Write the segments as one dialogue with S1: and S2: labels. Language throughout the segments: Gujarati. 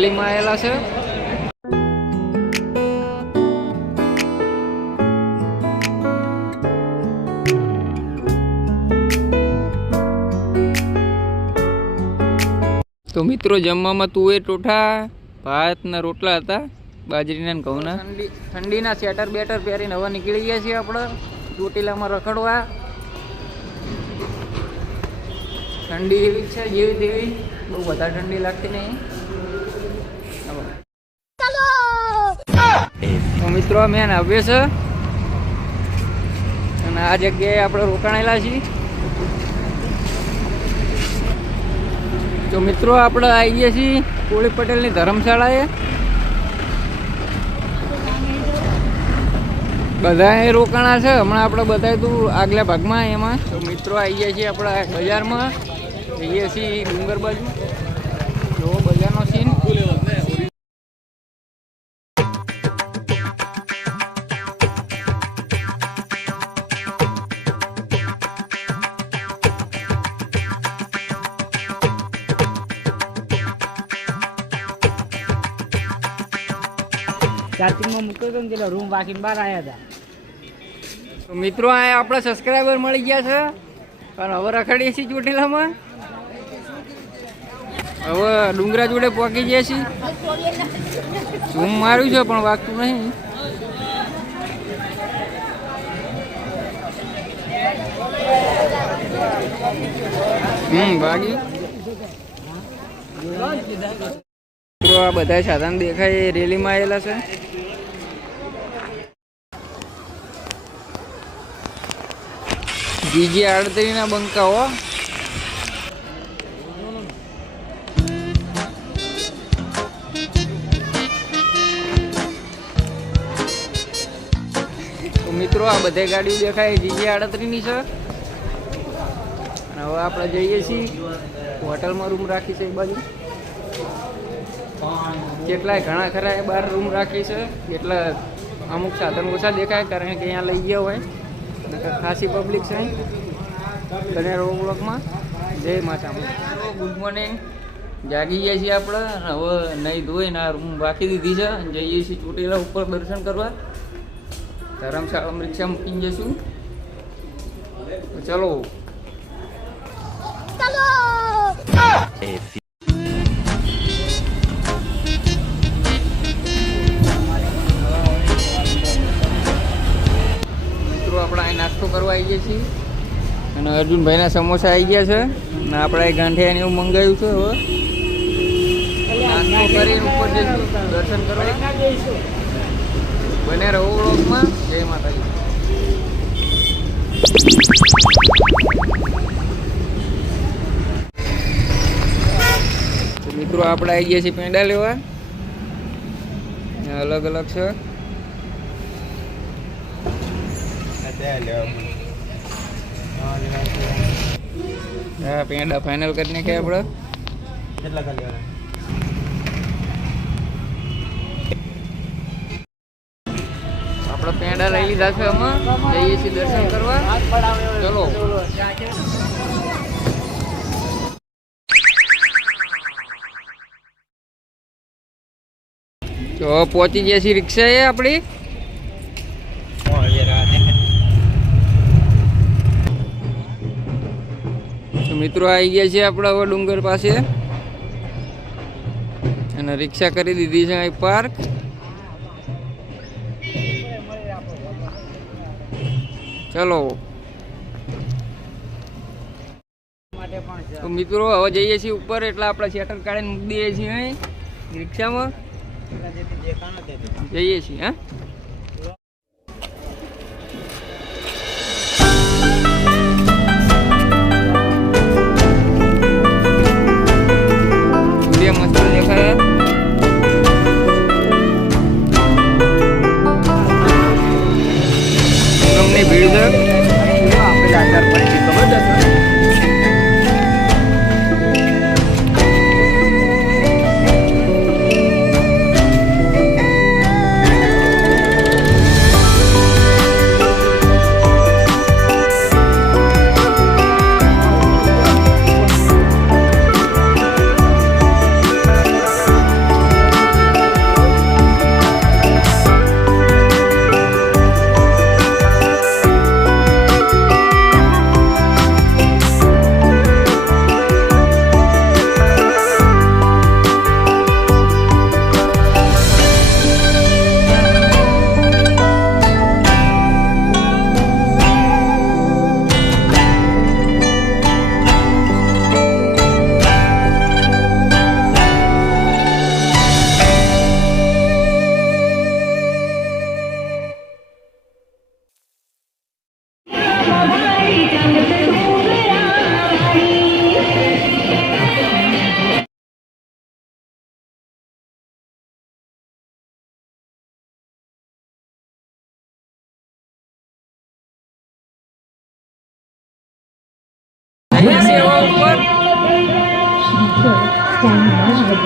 S1: રેલીમાં આવેલા છે. તો મિત્રો, જમવામાં તુવેર ટોઠા ભાત ના રોટલા હતા, બાજરીના ને ઘઉંના. ઠંડી, ઠંડીના સ્વેટર બેટર પહેરીને હવા નીકળી ગયા છીએ આપણે. ચોટીલામાં રખડવા. ઠંડી એવી છે, જેવી તેવી. બહુ વધારે ઠંડી લાગતી નહીં. મિત્રો મેં આવ્યો છે. અને આ જગ્યાએ આપણે રોકાણેલા છીએ. તો મિત્રો આપણે આવી ગયા છીએ કોળી પટેલની ધર્મશાળાએ. બધા રોકાણા છે. હમણાં આપણે બતાવ્યું આગલા ભાગમાં એમાં. તો મિત્રો આવી ગયા છીએ આપણા બજારમાં. જઈએ છીએ ડુંગર બાજુ.
S2: ચાર્જિંગમાં મૂક્યો હતો ને રૂમ વાગીને બહાર આવ્યા હતા.
S1: મિત્રો આ આપણા સબસ્ક્રાઈબર મળી ગયા છે. પણ હવે રખડીએ છીએ ચોટીલામાં. હવે ડુંગરા જોડે પહોંચી ગયા છીએ. ઝૂમ માર્યું છે, પણ વાગતું નહીં. હમ વાગ્યું મિત્રો, આ બધા સાધન દેખાય, એ રેલીમાં આવેલા છે. જીજી આડત્રીના બંકાઓ મિત્રો, આ બધે ગાડીઓ દેખાય જીજી આડત્રીની છે. હવે આપણે જઈએ છીએ. હોટલમાં રૂમ રાખી છે એ બાજુ. કેટલાય ઘણા ખરા એ બહાર રૂમ રાખી છે. એટલા અમુક સાધન ઓછા દેખાય કારણ કે અહીંયા લઈ ગયા હોય. નકર ખાસી પબ્લિક છે. તને બ્લોકમાં જય માતા ગુડ મોર્નિંગ જાગી ગયા છીએ આપણે. હવે નહીં ધોઈને આ રૂમ રાખી દીધી છે. અને જઈએ છીએ ચોટીલા ઉપર દર્શન કરવા. ધરમશાળા રિક્ષા મૂકીને જઈશું. ચલો. કરવા આવી ગયા છીએ. અને અર્જુનભાઈના સમોસા આવી ગયા છે. અને આપણે ગાંઠિયાને એવું મંગાવ્યું છે હવે. નાસ્તો કરીને ઉપર જઈશું દર્શન કરવા. બને રહો વ્લોગમાં. જય માતાજી. મિત્રો આપણે આવી ગયા છીએ પેંડા લેવા. અલગ અલગ છે. હા પેંડા ફાઇનલ કરી નાખ્યા આપણે?
S2: કેટલા ખાલી
S1: આપણે પેંડા લઈ લીધા છે અમે જઈએ છીએ દર્શન કરવા. ચલો. તો પહોંચી ગયા છીએ રિક્ષા એ આપણી. મિત્રો આવી ગયા છે આપણા હવે ડુંગર પાસે. અને રિક્ષા કરી દીધી છે અહીં પાર્ક. ચલો. તો મિત્રો હવે જઈએ છીએ ઉપર, એટલે આપણે શેટર કાઢીને મૂકી દઈએ છીએ અહીં રિક્ષામાં. જઈએ છીએ, હા.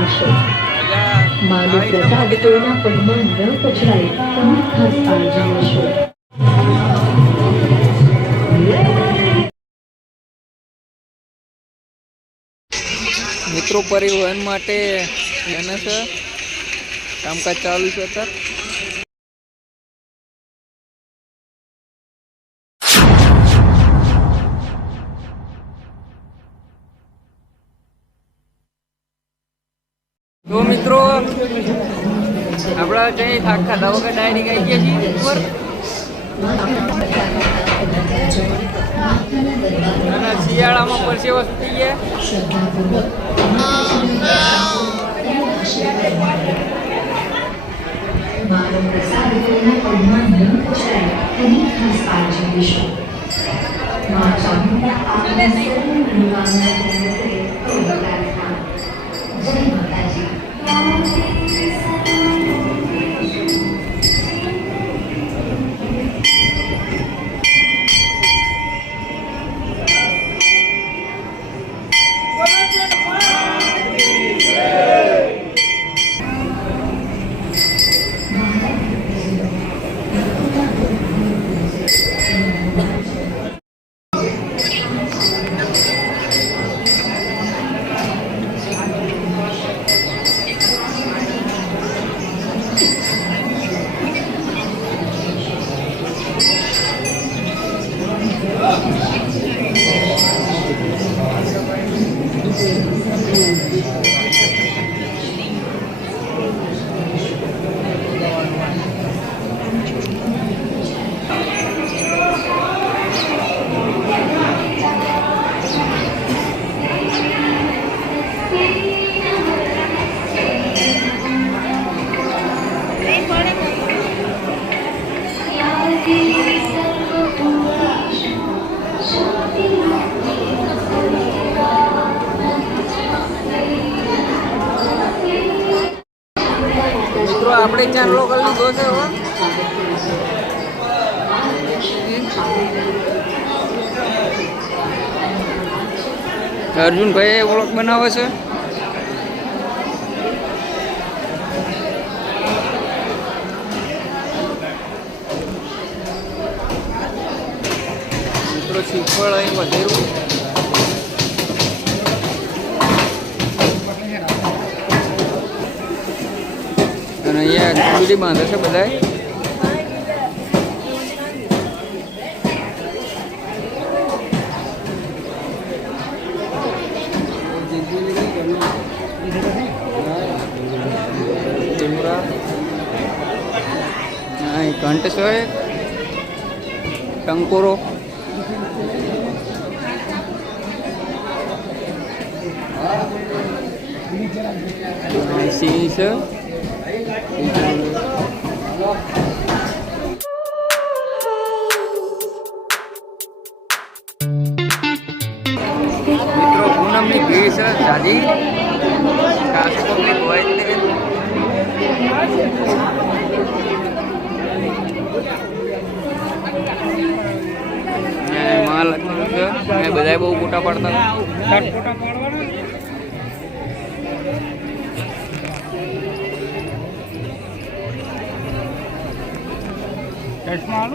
S3: ત્યાંના જ વધશે માનવ પ્રસાદ કોઈના પગમાં ન કચરાય તમે ખાસ કાળજી લેશો
S1: મિત્રો પરિવહન માટે બને છે કામકાજ ચાલુ છે અત્યારે તો મિત્રો, આપણા કઈ આખા ખાધા ડાયરી આવી ગયા છીએ ઉપર. અને શિયાળામાં પરસેવા સુકી ગયા.
S3: માનવ
S1: લીધો છે હવે અર્જુનભાઈ ઓળખ બનાવે છે? મિત્રો શ્રીફળ અહીં વધેરું અને અહીંયા બીડી બાંધે છે અહીં ઘંટ છે ટંકોરો. સિંહ છે. મિત્રો પૂનમની ભીડ છે દાદી ખાસ પબ્લિક હોય તે મહાલક્ષ્મી બધાય બહુ ફોટા પાડતા હતા.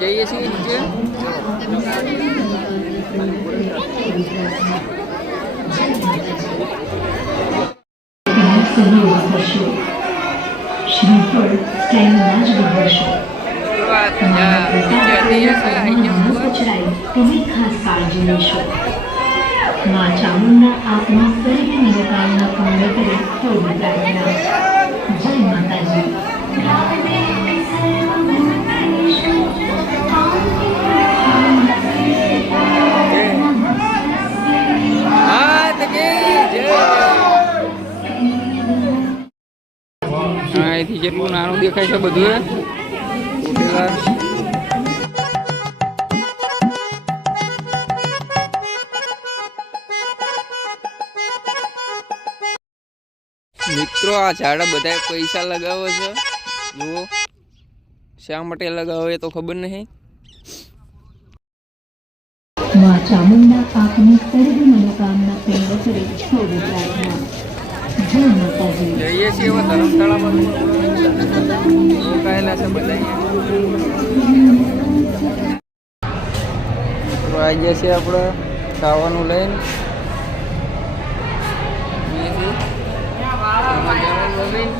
S1: જઈએ છીએ નીચે
S3: ચામુંડા આત્મા સર્વ મનોકામના પૂર્ણ કરે તો પ્રાર્થના
S1: અહીંથી જેટલું નાનું દેખાય છે બધું મિત્રો આ ઝાડા બધા પૈસા લગાવો છે. જુઓ. શા માટે લગાવો એ તો ખબર નહીં.
S3: ચામુંડા આપની સર્વ મનોકામના પૂર્ણ કરે છો પ્રાર્થના.
S1: જઈએ છીએ એવા ધર્મશાળામાં. રોકાયેલા છે બધા આવી ગયા છીએ આપણે ખાવાનું લઈને.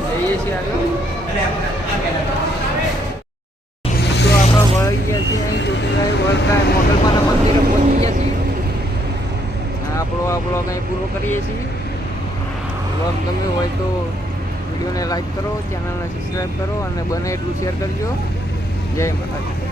S1: જઈએ છીએ તો આપણે વળી ગયા છીએ અહીં ચોટીલાએ વળતા મોગલમાના મંદિરે પહોંચી ગયા છીએ. આપણો આ બ્લોગ અહીં પૂરો કરીએ છીએ. બ્લોગ ગમ્યો હોય તો વિડીયોને લાઈક કરો ચેનલને સબસ્ક્રાઈબ કરો અને બને એટલું શેર કરજો. જય માતાજી.